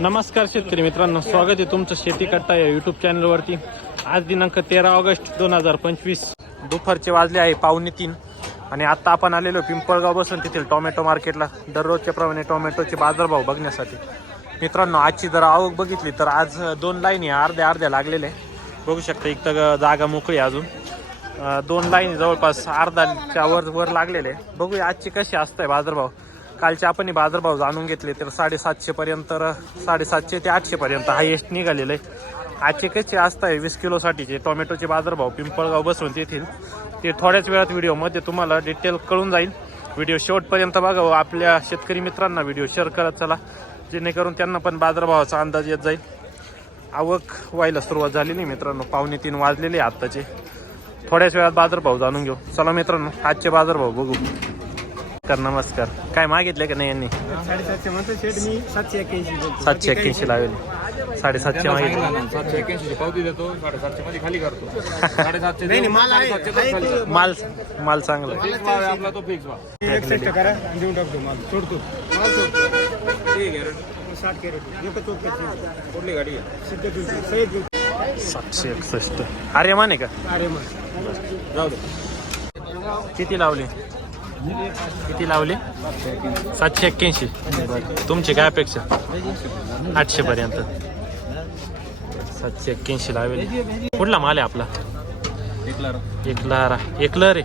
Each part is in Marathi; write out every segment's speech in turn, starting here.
नमस्कार शेतकरी मित्रांनो स्वागत आहे तुमचं शेती करता या युट्यूब चॅनलवरती आज दिनांक तेरा ऑगस्ट दोन हजार पंचवीस. दुपारचे वाजले आहे पावणे तीन. आणि आता आपण आलेलो पिंपळगाव बसून तेथील टोमॅटो मार्केटला. दररोजच्या प्रमाणे टोमॅटोचे बाजारभाव बघण्यासाठी. मित्रांनो आजची जर आवक बघितली तर आज दोन लाईनी अर्ध्या अर्ध्या लागलेले. आहे. बघू शकता एक तर जागा मोकळी अजून. दोन लाईनी जवळपास अर्धाच्या वर वर लागलेले. आहे. बघूया आजची कशी असतंय बाजारभाव. कालचे आपण बाजारभाव जाणून घेतले तर साडेसातशे पर्यंत साडेसातशे ते आठशे पर्यंत हायेस्ट निघालेलं आहे. आजचे कसे असताय वीस किलोसाठीचे टोमॅटोचे बाजारभाव पिंपळगाव बसून येथील ते थोड्याच वेळात व्हिडिओमध्ये तुम्हाला डिटेल कळून जाईल. व्हिडिओ शेवटपर्यंत बघा व आपल्या शेतकरी मित्रांना व्हिडिओ शेअर करत चला. जेणेकरून त्यांना पण बाजारभावाचा अंदाज येत जाईल. आवक व्हायला सुरुवात झालेली मित्रांनो पावणे तीन वाजलेले आहे आत्ताचे. थोड्याच वेळात बाजारभाव जाणून घेऊ. चला मित्रांनो आजचे बाजारभाव बघू. कर नमस्कार. काय मागितले का नाही यांनी? साडेसातशे म्हणतो शेट मी सातशे एक्क्याऐंशी बोलतो. सातशे एक्क्याऐंशी लावेल. साडेसातशे मागितले. सातशे एक्याऐंशी पावती देतो साडेसातशे मध्ये खाली करतो. साडेसातशे नाही नाही माल आहे. आहे ते-. माल माल चांगला आहे. फिक्स भाव आहे आपला तो फिक्स भाव एकसष्ट करा आणि देऊन टाकतो माल. सोडतो. माल सोडतो. ठीक आहे साठ कॅरेट. एकच चौक कुठली गाडी आहे? सिद्ध तुमची सहित घेऊ. सातशे एकसष्ट. अरे माने का? अरे मग जाऊ दे. किती लावले? किती लावले? सातशे एक्क्याऐंशी. तुमची काय अपेक्षा? आठशे पर्यंत. सातशे एक्क्याऐंशी लावले. कुठला माल आहे आपला? एकलारा. एकलं रे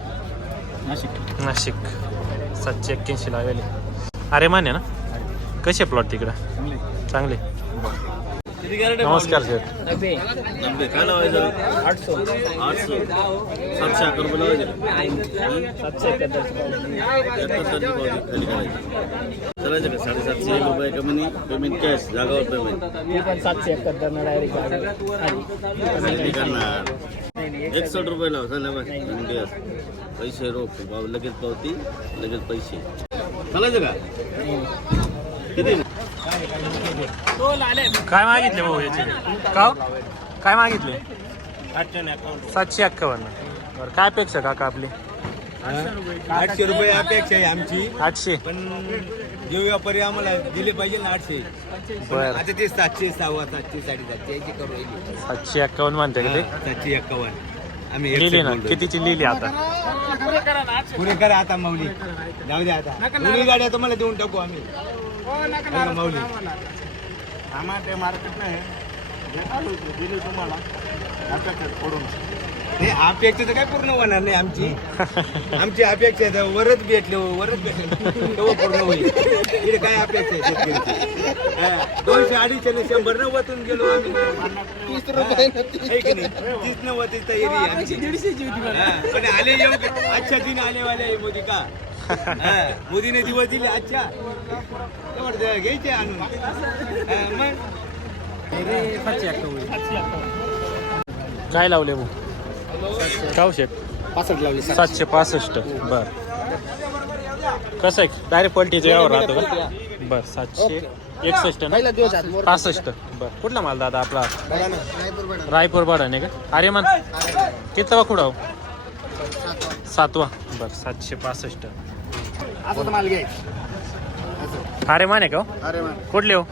नाशिक. सातशे एक्क्याऐंशी लावले. अरे माने ना? कसे प्लॉट तिकडं? चांगले. नमस्कार सर. काय लावायचं आठशे आठशे सातशे अकरा रुपये लावायचे सातशे एकाहत्तरची पावती खाली करायची चालायचं का साडेसातशे एक रुपये कमी पेमेंट कॅश जागावर पेमेंट सातशे एकाहत्तर डायरेक्ट किती करणार एकसष्ट रुपये लाव पैसे रोख लगेच पावती लगेच पैसे. चालायचं का किती? काय मागितले भाऊ याचे का हो? काय मागितले? सातशे एक्कावन्न बरं काय अपेक्षा काका आपली? आठशे रुपये अपेक्षा आहे आमची. आठशे? पण जे व्यापारी आम्हाला दिले पाहिजे ना आठशे. बरं. आता ते सातशे सहावा सातशे साडेसातशे याची करू राहिली. सातशे एक्कावन्न म्हणते का ते? सातशे एक्कावन्न. आम्ही लिहिली ना. कितीची लिहिली आता? पुरे करा आता माऊली. जाऊ द्या आता. दोन्ही गाड्या तुम्हाला देऊन टाकू आम्ही. बघा माऊली. आम्हाला ते मार्केट नाही. दिले तुम्हाला. नाही अपेक्षा तर काय पूर्ण होणार नाही आमची. आमची अपेक्षा आहे वरच भेटले हो, वरच भेटले. तेव्हा पूर्ण होईल. इकडे काय अपेक्षा आहे शेतकऱ्याची? हा, दोनशे अडीचशे ने शंभर न वतून गेलो आम्ही. तीस रुपये? तीस. न वतीच तयारी आहे आमची. हा, पण आले येऊ दिन आले वाले आहे मोदी का? हा, मोदीने दिवस दिले द्या, घ्यायचे आणून. मग? काय लावले भाऊ काव शेट? पासष्ट लावली सातशे. पासष्ट बर. कसं आहे? डायरेक्ट पलटीचं यावर राहतो का? बर सातशे एकसष्ट ना? पासष्ट बर. कुठला माल दादा आपला? रायपूर बडाने का? अरे मन कितवा कुडाव सातवा. बर सातशे पासष्ट. असं माल अरे माने का हो? अरे मान. कुठले हो?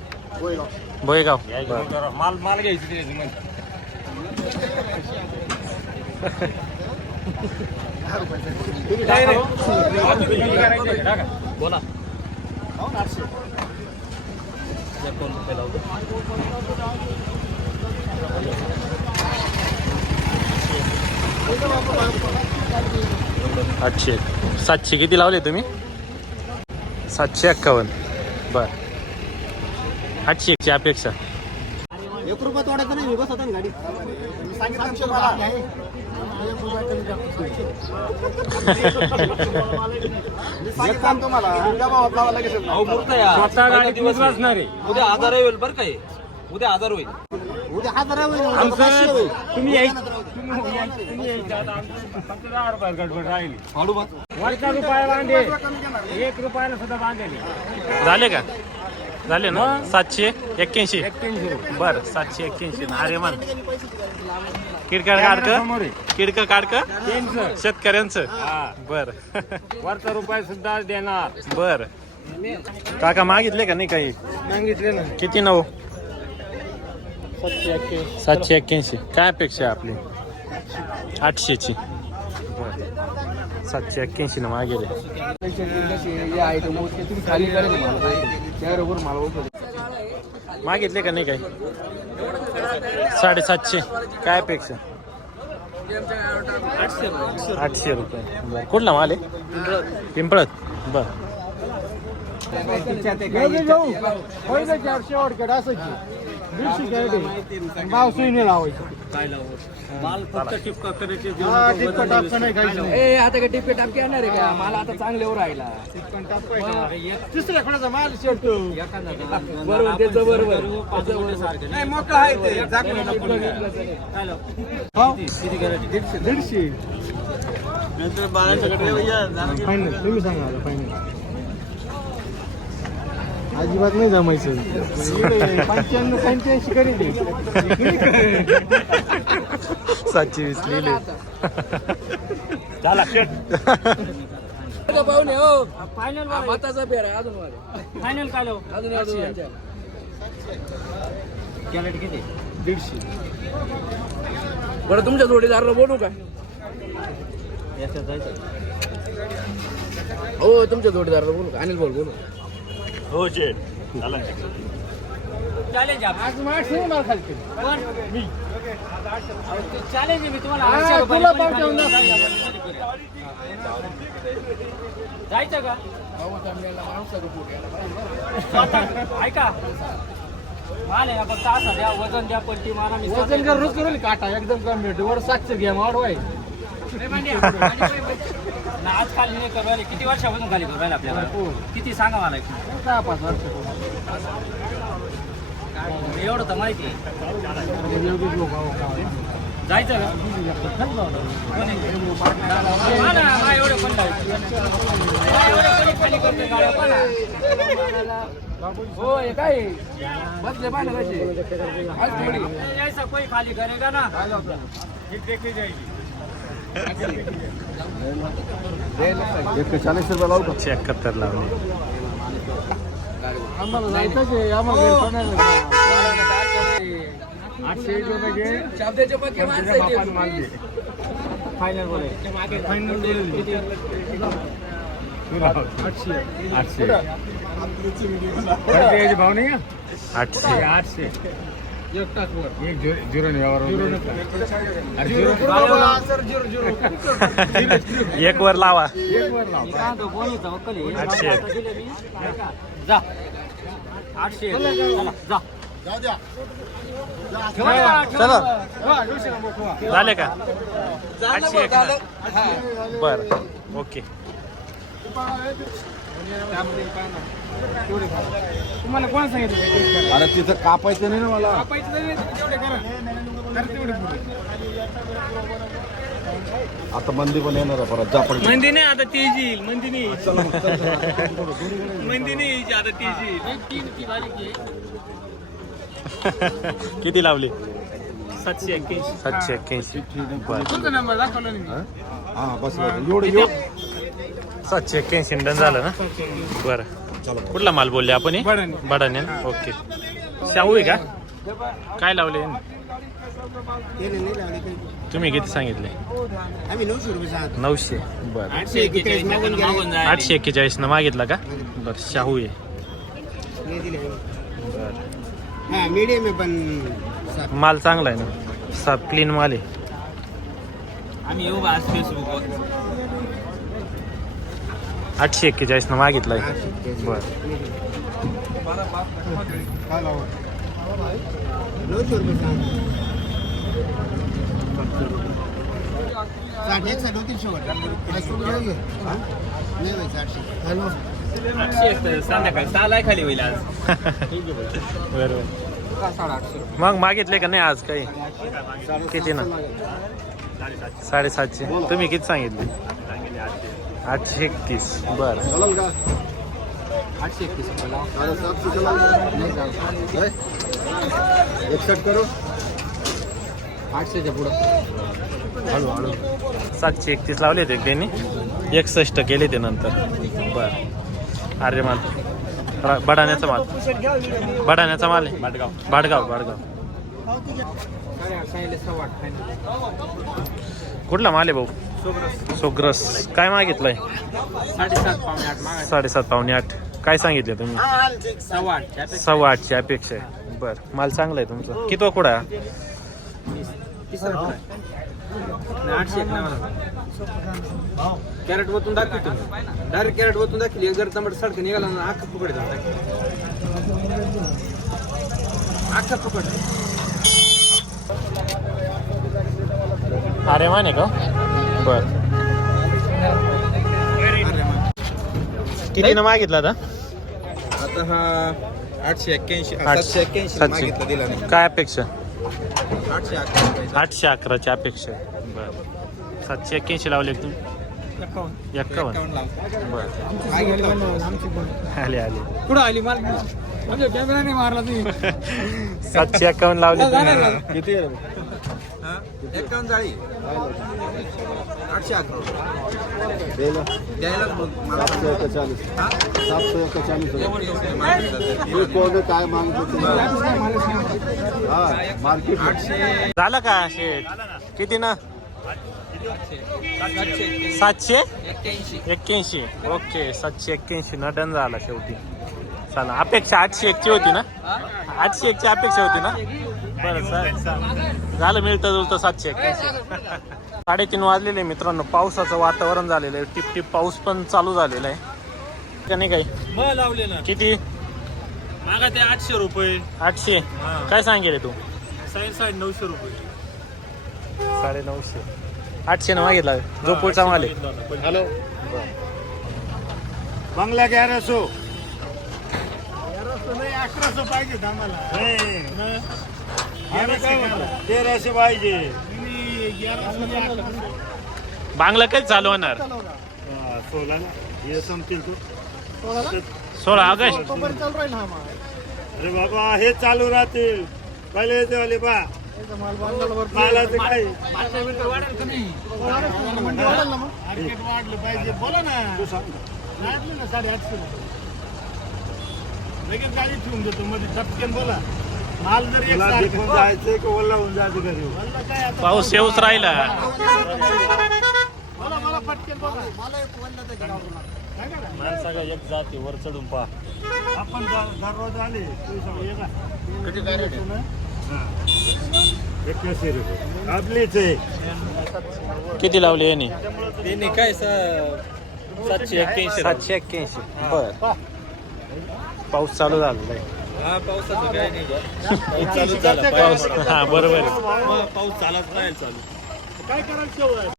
भोयगाव बर माल माल घ्यायची बोला आठशे. सातशे किती लावले तुम्ही? सातशे एक्कावन्न. बर. आठशे एकची अपेक्षा. एक रुपया तोडायचं नाही बस होता गाडी. स्वतः गाडी दिवस वाचणार आहे. उद्या आजार होईल बरं काय उद्या आजार होईल. उद्या हजार होईल. होईल. तुम्ही दहा झाले का? झाले ना? सातशे एक्क्याऐंशी. बर सातशे एक्क्याऐंशी अरे मन किडका? काढक किडका? काढक शेतकऱ्यांचं? हा. बर. वरचा रुपया सुद्धा देणार. बर. काका मागितले का नाही काही? सांगितले ना. किती नऊ? सातशे एक्क्याऐंशी. सातशे एक्क्याऐंशी. काय अपेक्षा आहे आपली? आठशेची. सातशे एक्क्याऐंशी ना मागेले. मागितले का नाही काही? साडेसातशे. काय अपेक्षा? आठशे रुपये. बरं. कुठला माल आहे? पिंपळत बर. दीडशे कॅरेट भाव सुईने लावायची. माल फक्त टिपका करायचे हा, टिपका टापका नाही काहीच नाही. ए आता का टिपे टापके येणार आहे का? मला आता चांगल्यावर राहिला. टिपका. तिसऱ्या माल शेवटतो बरोबर त्याचं बरोबर नाही मोकळं आहे ते. झाकलं नको. दीडशे. फायनल तुम्ही सांगा फायनल अजिबात नाही जमायचं. पंच्याण्णव पंच्याऐंशी करेल सातशे वीस लिहिले पाहुणे हो. फायनल मताचा पेर आहे अजून वाले. फायनल काय? अजून अजून यांच्या. कॅरेट किती? दीडशे. बरं तुमच्या जोडीदाराला बोलू का? हो तुमच्या जोडीदाराला बोलू का? अनिल बोल बोलू. हो जे. चॅलेंज आज खालते. चॅलेंज मी. तुम्हाला. हा, आठशे तुला पाव ठेवून जायचं का? ऐका. माल आहे ना फक्त असं द्या वजन द्या पट्टी मारा मी वजन कर रोज करेल काटा एकदम कमी भेटू वर सातशे घ्या वाढवाय ना आज खाली नाही करू राहिले. किती वर्षापासून खाली करू राहिले आपल्याला? किती सांगा मला एक. सहा पाच वर्ष एवढं तर माहिती जायचं का एवढं पण हो काय बसले कसे आज थोडी ऐसा कोई खाली करेगा ना चाळीस रुपये लावू का एकाहत्तर लावले आम्हाला जायचंच आहे आम्हाला घरी जायचं. आठशे एक रुपये घे. बापानं माल. दे फायनल बोलाय फायनल आठशे. आठशे. याची भाव नाही का आठशे आठशे. एक वर. एक झिरो झिरो एक वर लावा. एक वर लाव? आठशे. जा. आठशे. चला, जा. चला. झाले का? आठशे एक? बर. ओके. तुम्हाला कोण सांगितलं अरे तिथं कापायचं नाही ना मला. कापायचं नाही तेवढे करा. करा तेवढे पुढे. आता मंदी पण येणार आहे परत जा पडली मंदी नाही आता तेज येईल. मंदी नाही. मंदी नाही यायची, आता तेज येईल. किती लावले? सातशे एक्क्याऐंशी. सातशे एक्क्याऐंशी. बर. हा? बस एवढं एवढं सातशे एक्क्याऐंशी डन झालं ना? बरं. कुठला माल बोलले आपण हे? बडाने. बडाने ना? ओके. शाहू आहे का? काय लावले तुम्ही किती सांगितले? आम्ही नऊशे रुपये सांगतो. नऊशे. बरं. आठशे एक्केचाळीस मागून जा आठशे एक्केचाळीस न मागितला का? बरं शाहू आहे हा मीडियम आहे पण माल चांगला आहे ना? सा क्लीन माल आहे. आम्ही येऊ आज फेसबुकवर आठशे एक्केचाळीस न मागितलाय बरं. नऊशे रुपये सांगतो. साठ एक साठ होतील शेवट नाही व्हायचं आठशे हॅलो. आठशे संध्याकाळी सहाला खाली होईल आज. बरोबर. मग मागितले का नाही आज काही? किती ना? साडेसातशे. तुम्ही किती सांगितले? आठशे एकतीस. बरं. आठशे एकतीस एकसठ करू. आठशेच्या पुढं. हळू हळू. सातशे एकतीस लावले ते त्यांनी एकसष्ट केले ते नंतर. बर. अरे माल. बडाण्याचा माल. बडाण्याचा माल आहे. भाडगाव भाडगाव भाडगाव. कुठला माल आहे भाऊ? सोग्रस. काय मागितलंय? साडेसात पावणे आठ मागा साडेसात पावणे आठ. काय सांगितले तुम्ही? सव्वा आठची अपेक्षा आहे. बर. माल चांगला आहे तुमचा. किती कुठं आठशे कॅरेट वतून दाखवतो डायरेक्ट कॅरेट वतून दाखवली. एक जर टमाटर सडक निघाला ना फुकट जाऊ अख्खा फुकट. अरे माने का? बर. किती मागितला आता? आता हा आठशे एक्क्याऐंशी आठशे- सातशे एक्क्याऐंशी सातशे. मागितलं दिला नाही काय अपेक्षा? आठशे अकराची अपेक्षा आहे. बर. सातशे एक्क्याऐंशी लावले तुम्ही? एक्कावन्न. बर. आले आले. पुढं आली? माल म्हणजे कॅमेरा नाही मारला तुम्ही. सातशे एक्कावन्न लावले तुम्ही. किती? एकावन्न जाळी. आठशे अकरा. बघ. काय मागतो मार्केट. आठशे. झालं का शेठ किती ना? सातशे? एक्क्याऐंशी. ओके सातशे एक्क्याऐंशी. ना डन झाला शेवटी. चला अपेक्षा आठशे एकची होती ना? आठशे एकची अपेक्षा होती ना? बरं झालं मिळतं जुळतं सातशे एक्क्याऐंशी. साडेतीन वाजलेले मित्रांनो पावसाचं वातावरण झालेलं आहे. टिप टिप पाऊस पण चालू झालेला आहे. का नाही काही? मग लावले ना. किती? मागा ते आठशे रुपये. आठशे? काय सांगेल तू? साडे साडे नऊशे रुपये. साडे नऊशे. आठशे न मागितला. जो पुढचा माल आहे. हॅलो. बंगला ग्यारह अकराशे पाहिजे आम्हाला. तेराशे पाहिजे. बांगला कधी चालू होणार? सोळा ना. हे संपतील तू. सोळा ऑगस्ट. तोपर्यंत चालू राहील हा माल. अरे बाबा हे चालू राहतील. पहिले येते वाले बा मालाचं काय? वाढेल पाहिजे. बोला ना. तू सांग ना. साडेआठशे लगेच गाडी ठेवून देतो मध्ये. टपकेन बोला. माल जर एक तुला सारखा- टिकून जायचंय का ओला होऊन जायचं घरी? बोलला काय आता पाऊस येऊच राहिला. मला एक. काय करा? जाते वर चढून पहा. आपण दर- दररोज आले? हा. रुपये आपलीच आहे. किती लावले यांनी? काय सातशे एक्क्याऐंशी सातशे एक्क्याऐंशी. बर. पाऊस चालू झालेला आहे. हा पावसाचं काय नाही पाऊस हा बरोबर आहे. पाऊस चालत राहील चालू. काय करायचं